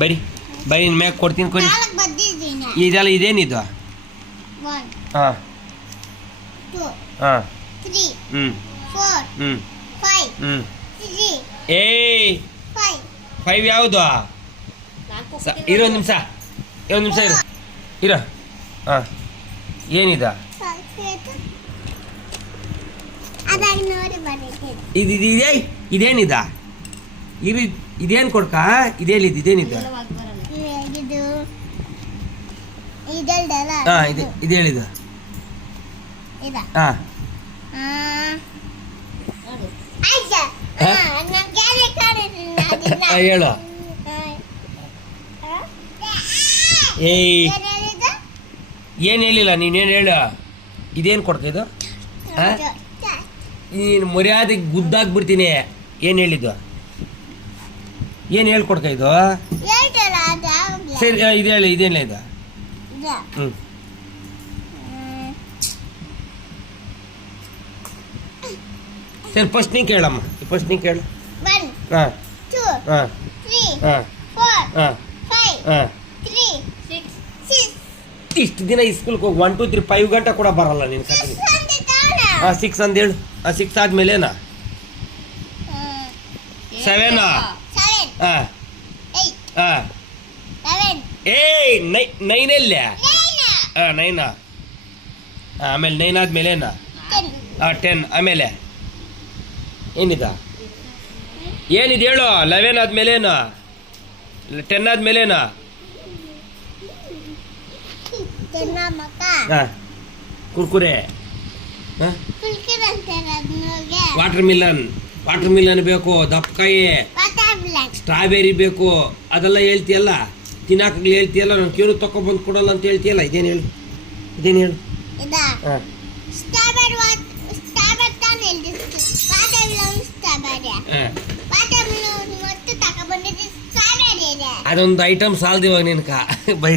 ಬರಿ ಬರಿ ಮ್ಯಾಗ ಕೊಡ್ತೀನಿ ಕೊಡಿ. ಇದೆಲ್ಲ ಇದೇನಿದು? ಹಾಂ ಹಾಂ ಹ್ಞೂ ಹ್ಞೂ ಹ್ಞೂ ಏಯ್ 5 ಯಾವುದು? ಇರೋ ನಿಮಿಷ ಇರೋ. ಹಾಂ ಏನಿದ? ಇದೇನಿದ? ಇದೇನು ಕೊಡ್ಕ? ಇದೇನಿದು? ಹಾಂ ಇದು ಹೇಳಿದು. ಹಾಂ ಹೇಳು. ಏಯ್ ಏನು ಹೇಳಿಲ್ಲ ನೀನೇನು ಹೇಳು. ಇದೇನು ಕೊಡ್ತಾ ಇದು? ಹಾಂ ನೀನು ಮರ್ಯಾದೆ ಗುದ್ದಾಗ್ಬಿಡ್ತೀನಿ. ಏನು ಹೇಳಿದ್ದು? ಏನು ಹೇಳ್ಕೊಡ್ಕ ಇದು? ಸರಿ ಇದು ಹೇಳಿ. ಇದೇನಿಲ್ಲ ಇದು? ಹ್ಞೂ ಸರಿ ಫಸ್ಟ್ ನೀ ಕೇಳಮ್ಮ. ಫಸ್ಟ್ ನೀ ಕೇಳು. ಹಾಂ ಹಾಂ ಹಾಂ ಹಾಂ ಹಾಂ ಇಷ್ಟು ದಿನ ಸ್ಕೂಲ್ಗೆ ಹೋಗಿ 1 2 3 5 ಗಂಟೆ ಕೂಡ ಬರಲ್ಲ ನಿನ್ನ ಕತೆ. ಹಾಂ 6 ಅಂತ ಹೇಳು. 6 ಆದ್ಮೇಲೆನಾ? 7 ಹಾಂ ಹಾಂ ಏಯ್ 9 ಎಲ್ಲ? ಹಾಂ 9 ಹಾಂ ಆಮೇಲೆ 9 ಆದ್ಮೇಲೆನಾ? ಹಾಂ 10 ಆಮೇಲೆ ಏನಿದ? ಏನಿದೆ ಹೇಳು. 11 ಆದ್ಮೇಲೇನಾ? 10 ಆದ್ಮೇಲೇನಾ? ಹಾಂ ಕುರ್ಕುರೆ. ಹಾಂ ವಾಟರ್ ಮಿಲನ್ ಬೇಕು. ದಪ್ಪಕಾಯಿ ಸ್ಟ್ರಾಬೆರಿ ಬೇಕು. ಅದೆಲ್ಲ ಹೇಳ್ತೀಯಲ್ಲ, ತಿನ್ನಾಕಲ್ಲಿ ಹೇಳ್ತೀಯಲ್ಲ. ನಾನು ಕೇಳು ತಗೊಬಂದು ಕೊಡಲ್ಲ ಅಂತ ಹೇಳ್ತೀಯಲ್ಲ. ಇದೇನು ಹೇಳು. ಹಾಂ ಅದೊಂದು ಐಟಮ್ ಸಾಲದಿವಾಗ ನಿನ್ಕ ಬೈ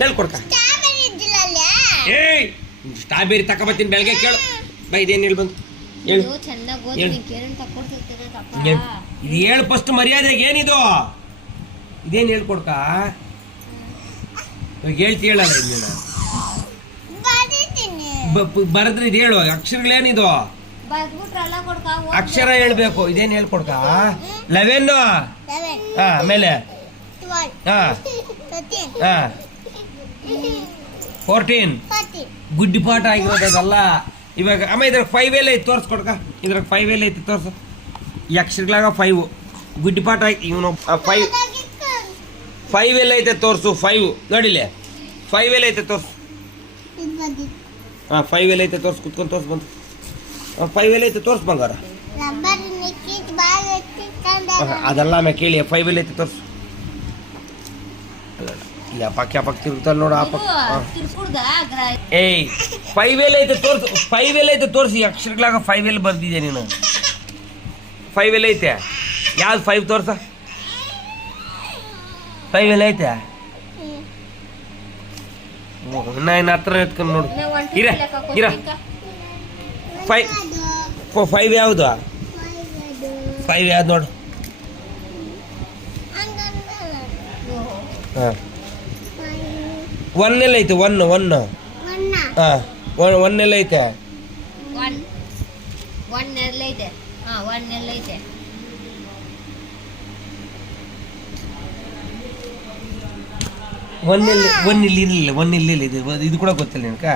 ಹೇಳ್ಕೊಡ್ಕ. ಏಯ್ ಸ್ಟ್ರಾಬೆರಿ ತಗೊಬತ್ತೀನಿ ಬೆಳಗ್ಗೆ ಕೇಳು. ಬೈ ಇದೇನು ಹೇಳಿ ಬಂದು ಹೇಳು. ಇದು ಹೇಳು ಫಸ್ಟ್ ಮರ್ಯಾದೆಗೆ. ಏನಿದು? ಇದೇನು ಹೇಳ್ಕೊಡ್ಕ? ಇವಾಗ ಹೇಳ್ತೀಯಲ್ಲ ನೀನು ಬರದ್ರೆ ಇದು ಹೇಳು. ಅಕ್ಷರಗಳೇನಿದು? ಅಕ್ಷರ ಹೇಳ್ಬೇಕು. ಇದೇನು ಹೇಳ್ಕೊಡ್ಕ? 11 ಹಾಂ ಆಮೇಲೆ ಹಾಂ ಹಾಂ 14 ಗುಡ್ಡಿ ಪಾಠ ಆಗಿರೋದಲ್ಲ ಇವಾಗ. ಆಮೇಲೆ ಇದ್ರಾಗ 5 ಎಲ್ಲ ಐತೆ ತೋರಿಸ್ಕೊಡ್ಕ. ಇದ್ರಾಗ 5 ಎಲ್ಲ ಐತೆ ತೋರಿಸು. ಈ ಅಕ್ಷರಗಳಾಗ 5 ಗುಡ್ಡಿ ಪಾಠ ಇವನು 5 ಎಲ್ಲ ಐತೆ ತೋರಿಸು. 5 ನೋಡಿಲ್ಲ 5 ಎಲ್ಲ ಐತೆ ತೋರಿಸು. ಹಾಂ 5 ಎಲ್ಲ ಐತೆ ತೋರಿಸು. ಕುತ್ಕೊಂಡು ತೋರಿಸು ಬಂದು. 5 ಎಲ್ಲ ಐತೆ ತೋರಿಸು ಬಂಗಾರ. ಅದೆಲ್ಲ ಆಮೇಲೆ ಕೇಳಿ. 5 ಎಲ್ಲ ಐತೆ ತೋರಿಸು. ಪಕ್ಕ ತಿರುಗ್ತಾರೆ ನೋಡು. ಏಯ್ 5 ಎಲ್ಲ ಐತೆ ತೋರಿಸು. 5 ಎಲ್ಲ ಐತೆ ತೋರಿಸಿ. ಅಕ್ಷರಗಳಾಗ 5 ಎಲ್ಲ ಬರ್ದಿದ್ಯಾ ನೀನು. 5 ಎಲ್ಲ ಐತೆ. ಯಾವ್ದು 5 ತೋರ್ಸ? 5 ಎಲ್ಲ ಐತೆ. ನಾನು ಹತ್ರ ಎತ್ಕೊಂಡು ನೋಡು. ಇರ 5 ಯಾವುದು? 5 ಯಾವ್ದು ನೋಡು. ಹಾಂ 1 ಎಲ್ಲ ಐತೆ. 1 ಹಾಂ 1 ಎಲ್ಲ ಐತೆ. 1 ಎಲ್ಲ ಐತೆ. ಹಾಂ 1 ಎಲ್ಲ ಐತೆ. 1 ಇಲ್ಲಿ ಇರಲಿಲ್ಲ. 1 ಇಲ್ಲಿ ಇದು ಕೂಡ ಗೊತ್ತಿಲ್ಲ ನಿನಕ.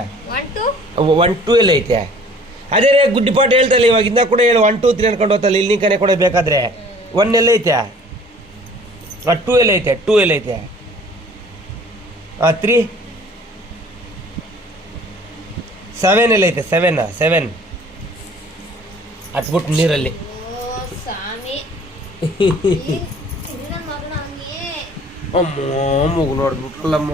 1 2 ಎಲ್ಲ ಐತೆ. ಅದೇ ರೇ ಗುಡ್ಡಿ ಪಾಠ ಹೇಳ್ತಲ್ಲ ಇವಾಗ. ಇಂದ ಕೂಡ ಹೇಳು 1 2 3 ಅನ್ಕೊಂಡು ಹೋಗ್ತಲ್ಲ. ಇಲ್ಲಿ ಕನೆ ಕೂಡ ಬೇಕಾದ್ರೆ 1 ಎಲ್ಲ ಐತೆ. 2 ಎಲ್ಲ ಐತೆ. 2 ಎಲ್ಲ ಐತೆ. 3 7 ಎಲ್ಲ ಐತೆ. 7 ಹತ್ಬಿಟ್ಟು ನೀರಲ್ಲಿ. ಅಮ್ಮ ಮಗು ನೋಡ್ಬಿಟ್ರಲ್ಲಮ್ಮ.